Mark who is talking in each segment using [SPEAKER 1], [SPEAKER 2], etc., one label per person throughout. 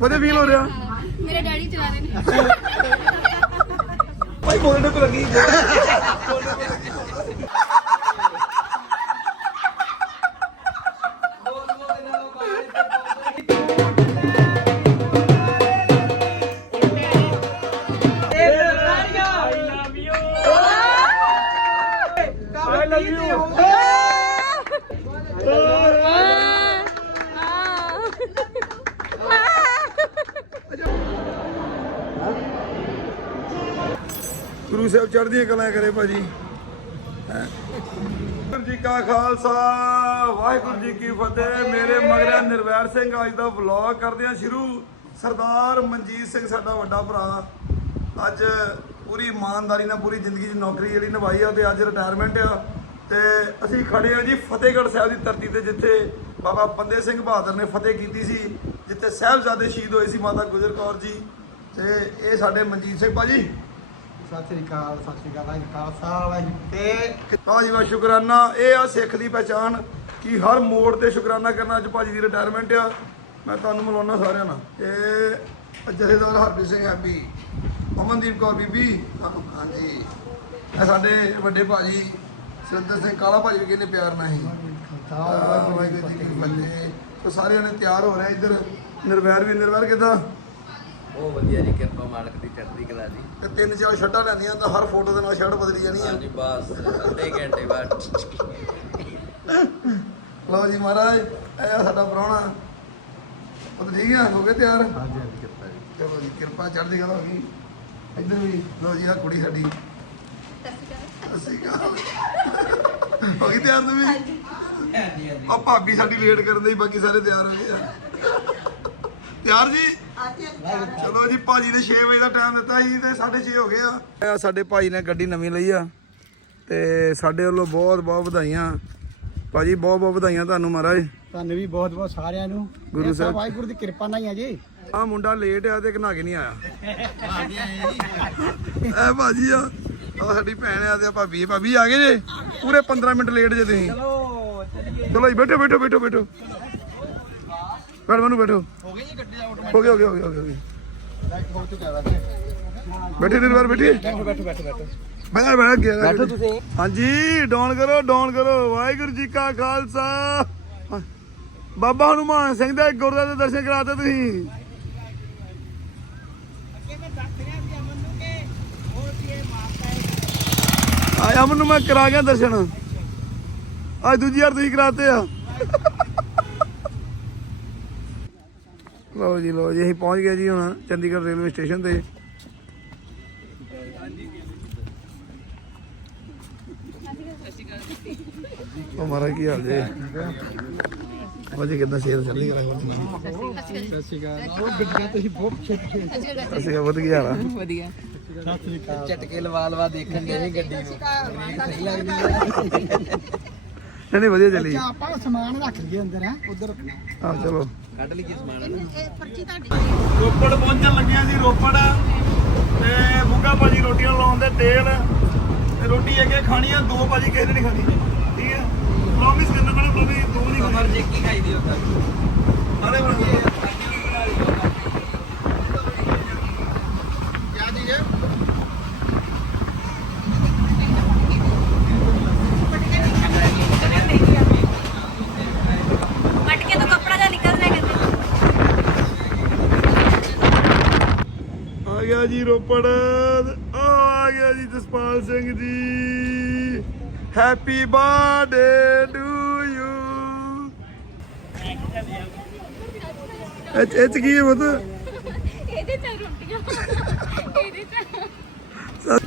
[SPEAKER 1] ਵਧੀਆ ਫੀਲ ਹੋ ਰਿਹਾ?
[SPEAKER 2] ਮੇਰੇ ਡੈਡੀ ਚਲਾ ਰਹੇ ਨੇ।
[SPEAKER 1] ਭਾਈ ਬੋਲਣੇ ਕੋ ਲੱਗੀ। ਗੁਰੂ ਸਾਹਿਬ ਚੜ੍ਹਦੀਆਂ ਕਲਾਂ ਕਰੇ ਭਾਜੀ। ਹੈਂ। ਵਾਹਿਗੁਰੂ ਜੀ ਕਾ ਖਾਲਸਾ, ਵਾਹਿਗੁਰੂ ਜੀ ਕੀ ਫਤਿਹ। ਮੇਰੇ ਮਗਰਿਆ ਨਿਰਵੈਰ ਸਿੰਘ ਅੱਜ ਦਾ ਵਲੌਗ ਕਰਦੇ ਆ ਸ਼ੁਰੂ। ਸਰਦਾਰ ਮਨਜੀਤ ਸਿੰਘ ਸਾਡਾ ਵੱਡਾ ਭਰਾ। ਅੱਜ ਪੂਰੀ ਇਮਾਨਦਾਰੀ ਨਾਲ ਪੂਰੀ ਜ਼ਿੰਦਗੀ 'ਚ ਨੌਕਰੀ ਜਿਹੜੀ ਨਿਭਾਈ ਆ, ਤੇ ਅੱਜ ਰਿਟਾਇਰਮੈਂਟ ਆ। ਤੇ ਅਸੀਂ ਖੜੇ ਆ ਜੀ ਫਤਿਹਗੜ੍ਹ ਸਾਹਿਬ ਦੀ ਧਰਤੀ ਤੇ, ਜਿੱਥੇ ਬਾਬਾ ਬੰਦੇ ਸਿੰਘ ਬਹਾਦਰ ਨੇ ਫਤਿਹ ਕੀਤੀ ਸੀ, ਜਿੱਥੇ ਸਾਹਿਬਜ਼ਾਦੇ ਸ਼ਹੀਦ ਹੋਏ ਸੀ ਮਾਤਾ ਗੁਜਰ ਕੌਰ ਜੀ। ਤੇ ਇਹ ਸਾਡੇ ਮਨਜੀਤ ਸਿੰਘ ਭਾਜੀ।
[SPEAKER 3] ਸਤਿ ਸ੍ਰੀ ਅਕਾਲ ਸਤਿ ਸ੍ਰੀ ਅਕਾਲ ਵਾਹਿਗੁਰੂ ਖਾਲਸਾ ਵਾਹਿਗੁਰੂ ਤੇ
[SPEAKER 1] ਭਾਜੀ ਦਾ ਸ਼ੁਕਰਾਨਾ ਇਹ ਆ ਸਿੱਖ ਦੀ ਪਛਾਣ ਕਿ ਹਰ ਮੋੜ ਤੇ ਸ਼ੁਕਰਾਨਾ ਕਰਨਾ ਅੱਜ ਭਾਜੀ ਦੀ ਰਿਟਾਇਰਮੈਂਟ ਆ। ਮੈਂ ਤੁਹਾਨੂੰ ਮਿਲਾਉਣਾ ਸਾਰਿਆਂ ਨਾਲ। ਤੇ ਜਥੇਦਾਰ ਹਰਪ੍ਰੀਤ ਸਿੰਘ ਹੈਪੀ ਅਮਨਦੀਪ ਕੌਰ ਬੀਬੀ ਹਾਂਜੀ। ਇਹ ਸਾਡੇ ਵੱਡੇ ਭਾਜੀ ਸੁਰਿੰਦਰ ਸਿੰਘ ਕਾਲਾ ਭਾਜੀ ਵੀ ਕਹਿੰਦੇ ਪਿਆਰ ਨਾਲ ਹੀ। ਆਹ, ਵਾਹਿਗੁਰੂ ਜੀ ਕੀ ਫਤਿਹ। ਸੋ ਸਾਰੇ ਜਣੇ ਤਿਆਰ ਹੋ ਰਹੇ ਇੱਧਰ। ਨਿਰਵੈਰ ਵੀ ਨਿਰਵੈਰ ਕਿਦਾਂ?
[SPEAKER 4] ਬਹੁਤ ਵਧੀਆ ਜੀ ਕਿਰਪਾ ਮਾਲਕ ਦੀ ਚੜ੍ਹਦੀ ਕਲਾ ਜੀ
[SPEAKER 1] ਤੇ ਤਿੰਨ ਚਾਰ ਸ਼ਰਟਾਂ ਲੈਂਦੀਆਂ ਤਾਂ ਹਰ ਫੋਟੋ ਦੇ ਨਾਲ ਸ਼ਰਟ ਬਦਲੀ ਜਾਣੀ ਆ।
[SPEAKER 4] ਹਾਂਜੀ ਬਸ ਅੱਧੇ ਘੰਟੇ ਬਾਅਦ।
[SPEAKER 1] ਲਓ ਜੀ ਮਹਾਰਾਜ ਇਹ ਆ ਸਾਡਾ ਪ੍ਰਾਹੁਣਾ। ਉਹ ਤਾਂ ਠੀਕ ਆ ਹੋ ਗਏ ਤਿਆਰ?
[SPEAKER 3] ਹਾਂਜੀ ਹਾਂਜੀ ਕਿਰਪਾ ਜੀ।
[SPEAKER 1] ਚਲੋ ਜੀ ਕਿਰਪਾ ਚੜ੍ਹਦੀ ਕਲਾ ਹੋ ਗਈ। ਇੱਧਰ ਵੀ ਲਓ ਜੀ ਆ ਕੁੜੀ ਸਾਡੀ। ਅਸੀਂ ਕਾ ਹੋ ਗਈ ਤਿਆਰ ਤੂੰ ਵੀ
[SPEAKER 4] ਹਾਂਜੀ। ਹਾਂਜੀ
[SPEAKER 1] ਆ ਭਾਬੀ ਸਾਡੀ ਲੇਟ ਕਰਨ ਦੀ ਬਾਕੀ ਸਾਰੇ ਤਿਆਰ ਹੋ ਗਏ ਆ। ਤਿਆਰ ਜੀ? ਚਲੋ ਜੀ ਭਾਜੀ ਨੇ 6 ਵਜੇ ਦਾ ਟਾਈਮ ਦਿੱਤਾ ਸੀ ਤੇ 6:30 ਹੋ ਗਏ ਆ। ਸਾਡੇ ਭਾਈ ਨੇ ਗੱਡੀ ਨਵੀਂ ਲਈ ਆ ਤੇ ਸਾਡੇ ਵੱਲੋਂ ਬਹੁਤ ਬਹੁਤ ਵਧਾਈਆਂ। ਭਾਜੀ ਬਹੁਤ ਬਹੁਤ ਵਧਾਈਆਂ ਤੁਹਾਨੂੰ ਮਹਾਰਾਜ।
[SPEAKER 3] ਤੁਹਾਨੂੰ ਵੀ ਬਹੁਤ ਬਹੁਤ ਸਾਰਿਆਂ ਨੂੰ।
[SPEAKER 1] ਗੁਰੂ ਸਾਹਿਬ।
[SPEAKER 3] ਵਾਹਿਗੁਰੂ ਦੀ ਕਿਰਪਾ ਨਾਲ ਹੀ ਆ ਜੀ।
[SPEAKER 1] ਆ ਮੁੰਡਾ ਲੇਟ ਆ ਤੇ ਕਨਾ ਕੇ ਨਹੀਂ ਆਇਆ। ਐ ਭਾਜੀ ਆ ਆ ਸਾਡੀ ਭੈਣ ਆ ਤੇ ਆ ਭਾਬੀ। ਭਾਬੀ ਆ ਗਏ ਜੇ? ਪੂਰੇ 15 ਮਿੰਟ ਲੇਟ ਜੇ ਤੁਸੀਂ।
[SPEAKER 3] ਚਲੋ
[SPEAKER 1] ਚਲੋ ਜੀ ਬੈਠੋ ਬੈਠੋ ਬੈਠੋ ਬੈਠੋ। ਬੈਠ ਮਨੂੰ ਬੈਠੋ।
[SPEAKER 3] ਹੋ ਗਈ ਜੀ ਗੱਡੀ ਦਾ
[SPEAKER 1] ਹੋ ਗਿਆ ਹੋ ਗਿਆ ਹੋ ਗਿਆ ਹੋ ਗਿਆ
[SPEAKER 3] ਆਟੋਮੈਟਿਕ ਹੋ ਚੁੱਕਾ ਵੈਸੇ।
[SPEAKER 1] ਬੈਠੇ ਦਿਨ ਵਾਰ ਬੈਠੇ?
[SPEAKER 3] ਬੈਠੋ ਬੈਠੋ ਬੈਠੋ ਬੈਠੋ।
[SPEAKER 1] ਬੈਠ ਬੈਠ ਗਿਆ
[SPEAKER 3] ਬੈਠੋ ਤੁਸੀਂ।
[SPEAKER 1] ਹਾਂਜੀ ਡਾਊਨ ਕਰੋ ਡਾਊਨ ਕਰੋ। ਵਾਹਿਗੁਰੂ ਜੀ ਕਾ ਖਾਲਸਾ। ਬਾਬਾ ਹਨੂਮਾਨ ਸਿੰਘ ਦੇ ਗੁਰਦੁਆਰੇ ਦੇ ਦਰਸ਼ਨ ਕਰਾਤੇ ਤੁਸੀਂ। ਆਇਆ ਮੈਨੂੰ ਮੈਂ ਕਰਾ ਗਿਆ ਦਰਸ਼ਨ। ਅੱਜ ਦੂਜੀ ਵਾਰ ਤੁਸੀਂ ਕਰਾਤੇ ਆ। ਲਓ ਜੀ ਲਓ ਜੀ ਅਸੀਂ ਪਹੁੰਚ ਗਏ ਜੀ ਹੁਣ ਚੰਡੀਗੜ੍ਹ ਰੇਲਵੇ ਸਟੇਸ਼ਨ ਤੇ। ਉਹ ਮਾਰਾ ਕੀ ਹਾਲ ਜੇ? ਵਜੇ ਕਿਦਾਂ ਸੇਲ ਚੱਲੀ? ਕਰਾ
[SPEAKER 3] ਸਤਿ ਸ੍ਰੀ ਅਕਾਲ। ਉਹ ਗੱਡੀਆਂ ਤੁਸੀਂ ਬਹੁਤ ਛੇਤੀ
[SPEAKER 1] ਅਸੀਂ ਵਧ ਗਿਆ ਹਾਲਾ
[SPEAKER 3] ਸਤਿ ਸ੍ਰੀ ਅਕਾਲ।
[SPEAKER 4] ਝਟਕੇ ਲਵਾ ਲਵਾ ਦੇਖਣ ਦੇ ਗੱਡੀ ਨੂੰ ਸਹੀ ਲੱਗਦੀ
[SPEAKER 1] ਨਹੀਂ ਨਹੀਂ ਵਧੀਆ ਚੱਲੀ।
[SPEAKER 3] ਅੱਛਾ ਆਪਾਂ ਸਮਾਨ ਰੱਖ ਲਈਏ ਅੰਦਰ ਹੈ ਉਧਰ।
[SPEAKER 1] ਆ ਚਲੋ।
[SPEAKER 4] ਕੱਢ ਲਈਏ ਸਮਾਨ।
[SPEAKER 1] ਰੋਪੜ ਪਹੁੰਚਣ ਲੱਗਿਆ ਜੀ ਰੋਪੜ। ਤੇ ਬੁੱਗਾ ਭਾਜੀ ਰੋਟੀਆਂ ਲਾਉਣ ਦੇ ਤੇਲ ਤੇ ਰੋਟੀ ਅੱਗੇ ਖਾਣੀ ਆ ਦੋ ਭਾਜੀ ਕਿਸੇ ਨੇ ਨਹੀਂ ਖਾਣੀ। ਠੀਕ ਹੈ? ਪ੍ਰੋਮਿਸ ਕਰਨਾ ਮੈਨੇ ਪ੍ਰੋਮਿਸ ਦੋ ਨਹੀਂ ਖਾਣੀ।
[SPEAKER 4] ਜੇ ਕੀ ਖਾਈ ਦੀ ਹੁੰਦਾ
[SPEAKER 1] ਅਰੇ ਬਣਾ
[SPEAKER 3] ਕਿਆ ਜੀ ਇਹ
[SPEAKER 2] ਮਟਕੇ ਤੋਂ ਕੱਪੜਾ ਜਿਹਾ ਨਿਕਲਦਾ ਕਹਿੰਦੇ
[SPEAKER 1] ਆ ਗਿਆ ਜੀ ਰੋਪੜ ਆ ਆ ਗਿਆ ਜੀ Jaspal Singh ji happy birthday to you ਇਹ ਇਹ 'ਚ ਕੀ ਹੈ ਬਤ
[SPEAKER 2] ਇਹਦੇ ਚ ਰੋਟੀਆਂ। ਇਹਦੇ ਚ।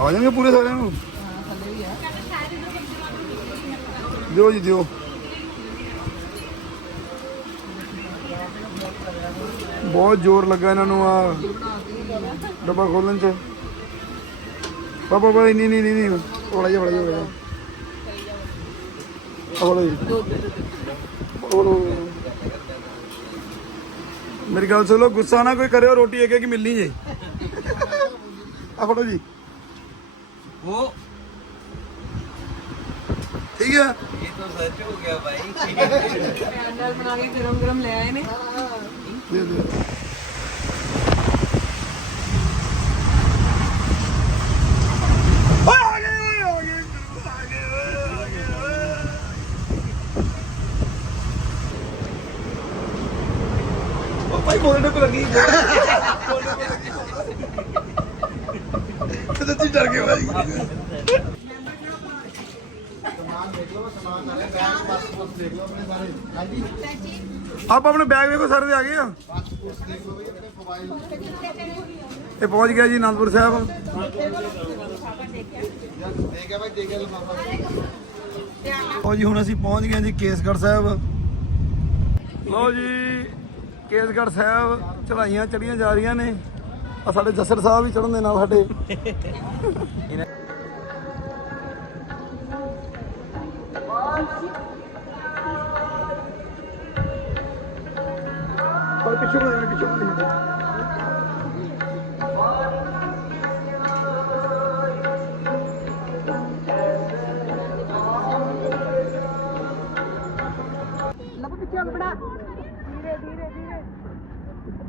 [SPEAKER 1] ਆ ਜਾਣਗੇ ਪੂਰੇ ਸਾਰਿਆਂ ਨੂੰ? ਦਿਓ ਜੀ ਦਿਓ। ਬਹੁਤ ਜ਼ੋਰ ਲੱਗਾ ਇਹਨਾਂ ਨੂੰ ਆ ਡੱਬਾ ਖੋਲਣ ਚ। ਬਾਬਾ ਬਾਬਾ ਨਹੀਂ ਨਹੀਂ ਨਹੀਂ ਨਹੀਂ ਥੋੜਾ ਜਿਹਾ ਬੜਾ ਜਿਹਾ ਹੋਇਆ ਆਵਲੋ ਜੀ ਆਵਲੋ ਮੇਰੀ ਗੱਲ ਸੁਣੋ ਗੁੱਸਾ ਨਾ ਕੋਈ ਕਰਿਓ ਰੋਟੀ ਅੱਗੇ ਕਿ ਮਿਲਣੀ ਜੇ ਆ ਫੜੋ ਜੀ
[SPEAKER 4] ਉਹ
[SPEAKER 1] ਠੀਕ ਹੈ
[SPEAKER 4] ਇਹ ਤਾਂ ਸੱਚ ਹੋ ਗਿਆ ਭਾਈ
[SPEAKER 5] ਨਾਲ ਬਣਾ ਕੇ ਗਰਮ ਗਰਮ ਲੈ ਆਏ ਨੇ
[SPEAKER 1] ਦੇ ਦੇ ਓਏ ਆ ਗਏ ਓਏ ਆ ਗਏ ਗੁਰੂ ਆ ਗਏ ਓਏ ਆ ਗਏ ਓਏ ਉਹ ਭਾਈ ਬੋਲਣੇ ਕੋ ਲੱਗੀ ਤੇ ਤੁਸੀਂ ਡਰ ਗਏ ਭਾਈ।
[SPEAKER 3] ਆਪਣੇ
[SPEAKER 1] ਆਪ ਆਪਣੇ ਬੈਗ ਵੇਖੋ, ਸਾਰੇ ਦੇ ਆ ਗਏ ਆ। ਇਹ ਪਹੁੰਚ ਗਿਆ ਜੀ ਅਨੰਦਪੁਰ ਸਾਹਿਬ। ਲਓ ਜੀ, ਹੁਣ ਅਸੀਂ ਪਹੁੰਚ ਗਏ ਜੀ ਕੇਸਗੜ੍ਹ ਸਾਹਿਬ। ਲਓ ਜੀ। ਕੇਸਗੜ੍ਹ ਸਾਹਿਬ ਚੜਾਈਆਂ ਚੜੀਆਂ ਜਾ ਰਹੀਆਂ ਨੇ। ਆ ਸਾਡੇ ਜੱਸਰ ਸਾਹਿਬ ਵੀ ਚੜਨ ਦੇ ਨਾਲ ਸਾਡੇ। ਪਰ ਪਿੱਛੋਂ ਬਣੇ ਪਿੱਛੋਂ ਬਣੇ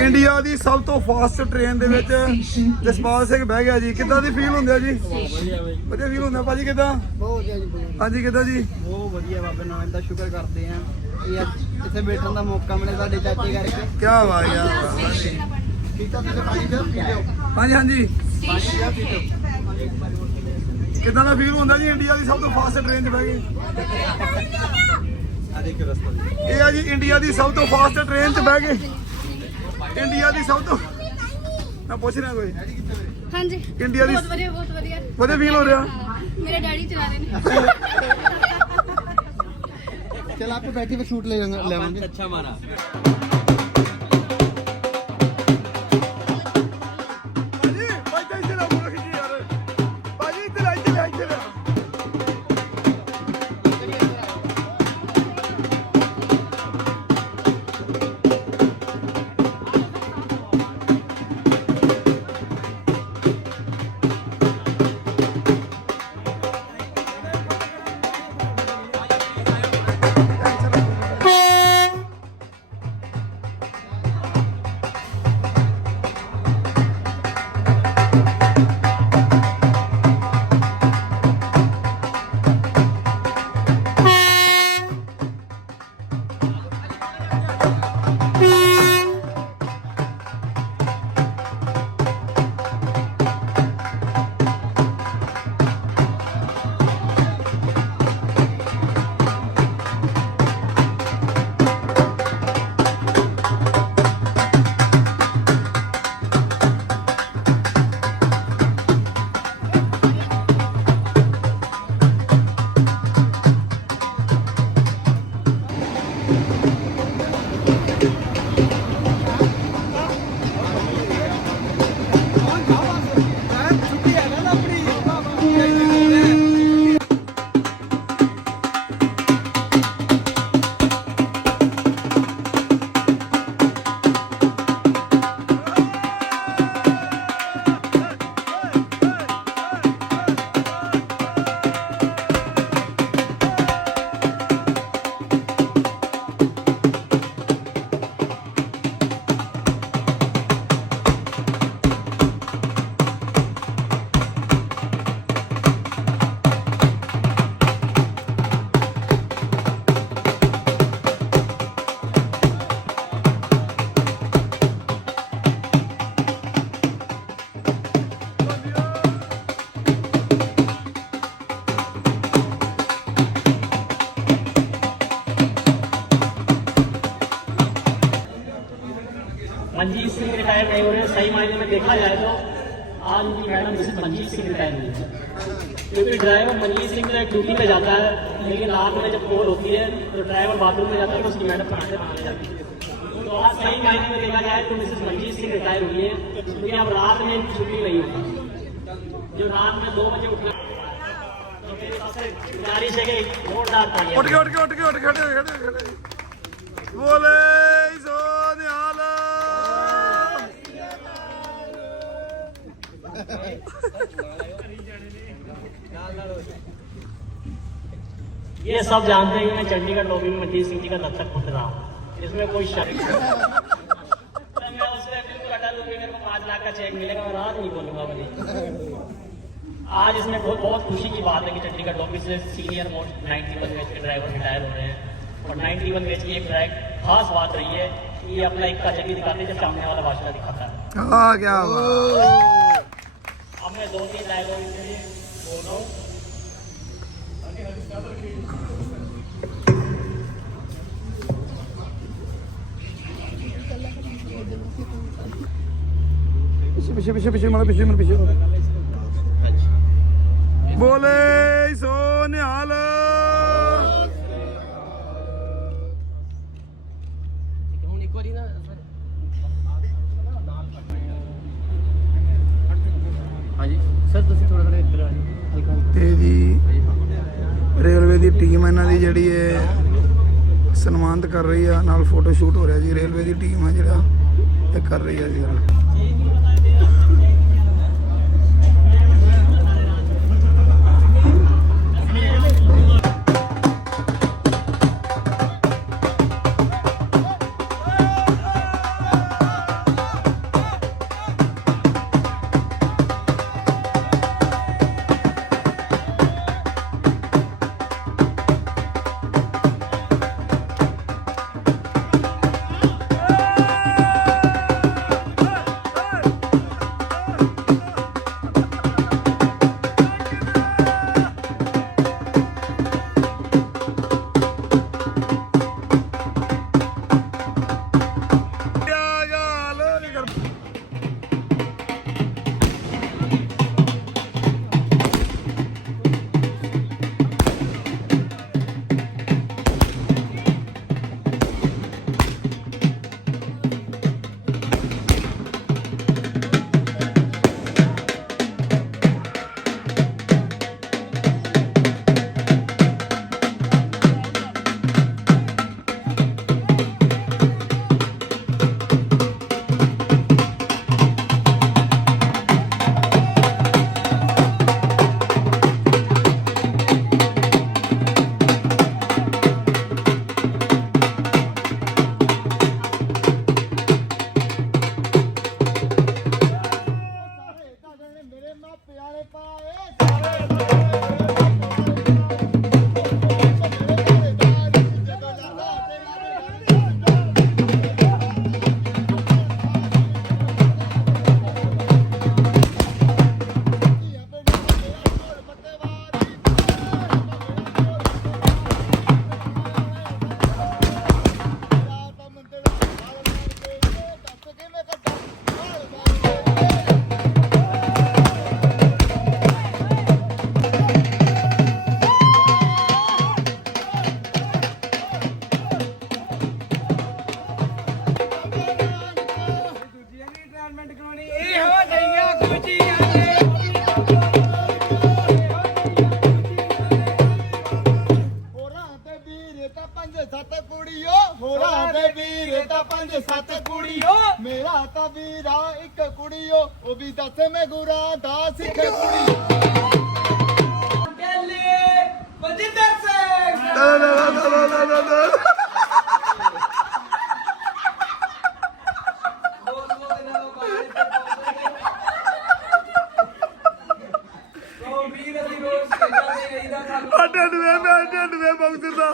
[SPEAKER 1] ਇੰਡੀਆ ਦੀ ਸਭ ਤੋਂ ਫਾਸਟ ਟ੍ਰੇਨ ਦੇ ਵਿੱਚ ਜਸਪਾਲ ਸਿੰਘ ਬਹਿ ਗਿਆ ਜੀ। ਕਿੱਦਾਂ ਦੀ ਫੀਲ ਹੁੰਦਾ ਜੀ? ਵਧੀਆ ਫੀਲ ਹੁੰਦਾ ਭਾਜੀ ਕਿੱਦਾਂ?
[SPEAKER 3] ਬਹੁਤ ਵਧੀਆ ਜੀ
[SPEAKER 1] ਹਾਂਜੀ ਕਿੱਦਾਂ ਜੀ?
[SPEAKER 3] ਬਹੁਤ ਵਧੀਆ ਬਾਬੇ ਨਾਨਕ ਦਾ ਸ਼ੁਕਰ ਕਰਦੇ ਆ। ਇਹ ਅੱਜ ਇੱਥੇ ਬੈਠਣ ਦਾ ਮੌਕਾ ਮਿਲੇ ਸਾਡੇ ਚਾਚੇ ਕਰਕੇ।
[SPEAKER 1] ਕੀ ਯਾਰ
[SPEAKER 3] ਠੀਕ ਆ ਤੁਸੀਂ ਪਾਣੀ ਫਿਰ ਪੀ ਲਿਓ।
[SPEAKER 1] ਹਾਂਜੀ ਹਾਂਜੀ।
[SPEAKER 3] ਪਾਣੀ ਫਿਰ ਪੀ ਲਿਓ।
[SPEAKER 1] ਕਿੱਦਾਂ ਦਾ ਫੀਲ ਹੁੰਦਾ ਜੀ ਇੰਡੀਆ ਦੀ ਸਭ ਤੋਂ ਫਾਸਟ ਟ੍ਰੇਨ 'ਚ ਬਹਿ
[SPEAKER 3] ਆ ਦੇਖੋ ਰਸਤਾ
[SPEAKER 1] ਇਹ ਆ ਜੀ ਇੰਡੀਆ ਦੀ ਸਭ ਤੋਂ ਫਾਸਟ ਟ੍ਰੇਨ 'ਚ ਬਹਿ ਕੇ। ਇੰਡੀਆ ਦੀ ਸਭ ਤੋਂ ਮੈਂ ਪੁੱਛ ਰਿਹਾ ਕੋਈ।
[SPEAKER 2] ਹਾਂਜੀ।
[SPEAKER 1] ਇੰਡੀਆ ਦੀ
[SPEAKER 2] ਬਹੁਤ ਵਧੀਆ ਬਹੁਤ ਵਧੀਆ।
[SPEAKER 1] ਵਧੀਆ ਫੀਲ ਹੋ ਰਿਹਾ?
[SPEAKER 2] ਮੇਰੇ ਡੈਡੀ ਚਲਾ ਰਹੇ ਨੇ।
[SPEAKER 3] ਚਲ ਆਪੇ ਬੈਠੇ ਫਿਰ ਸ਼ੂਟ ਲੈ ਲੈਵਾਂਗੇ
[SPEAKER 4] ਅੱਛਾ ਮਾਰਾ।
[SPEAKER 1] ਭਾਜੀ
[SPEAKER 6] लेकिन रात में जब कॉल होती है तो ड्राइवर बाथरूम में जाता है तो उसकी मैडम कहाँ से बनाने जाती है तो आज सही मायने में देखा जाए तो मिसेस मनजीत सिंह रिटायर हुई है क्योंकि अब रात में इनकी छुट्टी नहीं होती जो रात में दो बजे उठना तो मेरी सबसे गुजारिश है कि जोरदार तालियां
[SPEAKER 1] ਉੱਠ ਕੇ ਉੱਠ ਕੇ ਉੱਠ ਕੇ ਉੱਠ ਕੇ ਖੜੇ ਹੋ, ਖੜੇ ਹੋ, ਖੜੇ ਹੋ। ਬੋਲੇ ਸੋ ਨਿਹਾਲ
[SPEAKER 6] ये सब जानते हैं मैं चंडीगढ़ लॉबी में मनजीत सिंह जी का दत्तक उठ रहा। हूँ इसमें कोई शक आज इसमें बहुत बहुत खुशी की बात है कि चंडीगढ़ लॉबी से senior most ninety one batch के ड्राइवर रिटायर हो रहे हैं। और नाइनटी वन बेच की एक खास बात रही है कि ये अपना इक्का चक्की दिखाते हैं जब सामने वाला बादशाह दिखाता है।
[SPEAKER 1] क्या
[SPEAKER 6] अब दो तीन ड्राइवर
[SPEAKER 1] ਪਿੱਛੇ ਪਿੱਛੇ ਪਿੱਛੇ ਪਿੱਛੇ ਮਾੜਾ ਪਿੱਛੇ ਮਾੜਾ ਪਿੱਛੇ। ਬੋਲੇ ਸੋ ਨਿਹਾਲ।
[SPEAKER 3] ਹੁਣ ਇੱਕ ਵਾਰੀ ਨਾ ਹਾਂਜੀ। ਸਰ ਤੁਸੀਂ ਥੋੜਾ ਥੋੜਾ ਇੱਧਰ ਆ ਜਾਓ।
[SPEAKER 1] ਤੇ ਜੀ ਰੇਲਵੇ ਦੀ ਟੀਮ ਇਹਨਾਂ ਦੀ ਜਿਹੜੀ ਹੈ ਸਨਮਾਨਿਤ ਕਰ ਰਹੀ ਆ। ਨਾਲ ਫੋਟੋ ਸ਼ੂਟ ਹੋ ਰਿਹਾ ਜੀ। ਰੇਲਵੇ ਦੀ ਟੀਮ ਆ ਜਿਹੜਾ ਇਹ ਕਰ ਰਹੀ ਆ ਜੀ।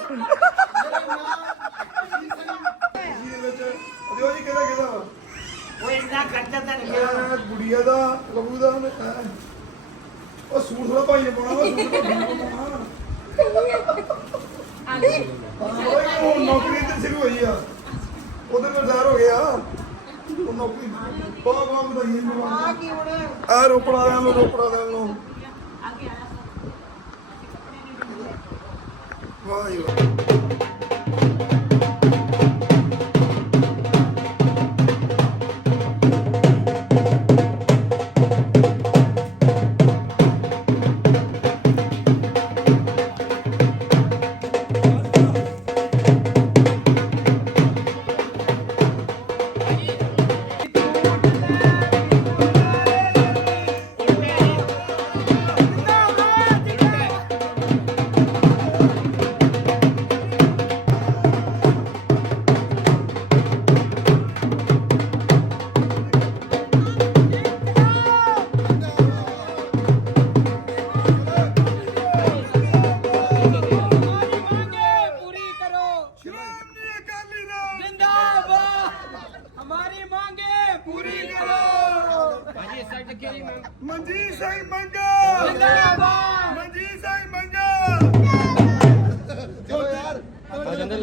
[SPEAKER 1] ਬਾਕਸਰ ਦਾ ਦਿਓ ਜੀ ਕਿਹਦਾ ਕਿਹਦਾ ਵਾ
[SPEAKER 3] ਉਹ ਇੰਨਾ ਖਰਚਾ ਤਾਂ ਨਹੀਂ
[SPEAKER 1] ਇਹ ਗੁੜੀਆ ਦਾ ਲਹੂ ਦਾ ਉਹਨੇ ਐ। ਉਹ ਸੂਟ ਥੋੜਾ ਭਾਈ ਨੇ ਪਾਉਣਾ ਵਾ ਸੂਟ ਭਾਈ ਨੇ ਪਾਉਣਾ। ਹਾਂ ਉਹ ਉਹ ਨੌਕਰੀ ਤੇ ਸ਼ੁਰੂ ਹੋਈ ਆ। ਉਹਦੇ ਕੋਲ ਜ਼ਾਰ ਹੋ ਗਿਆ। ਉਹ ਨੌਕਰੀ ਬਹੁਤ ਬਹੁਤ ਵਧਾਈਆਂ ਆ ਕੀ ਹੁਣ? ਆ ਰੋਪੜ ਵਾਲਿਆਂ ਨੂੰ ਰੋਪੜ ਵਾਲਿਆਂ ਨੂੰ ਵਾਹ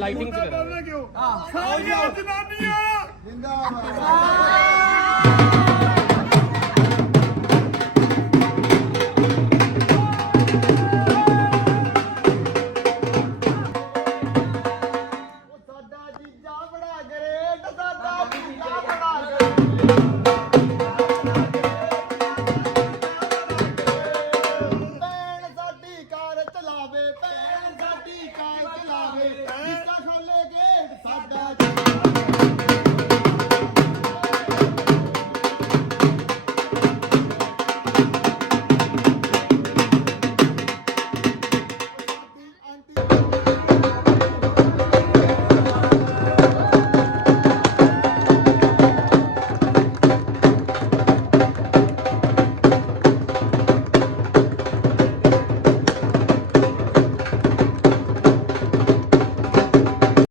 [SPEAKER 1] ਲਾਈਟਿੰਗ ਚ ਕਰਨਾ ਕਿਉਂ ਸਾਰੀਆਂ ਜਨਾਨੀਆਂ
[SPEAKER 7] ਜਿੰਦਾਬਾਦ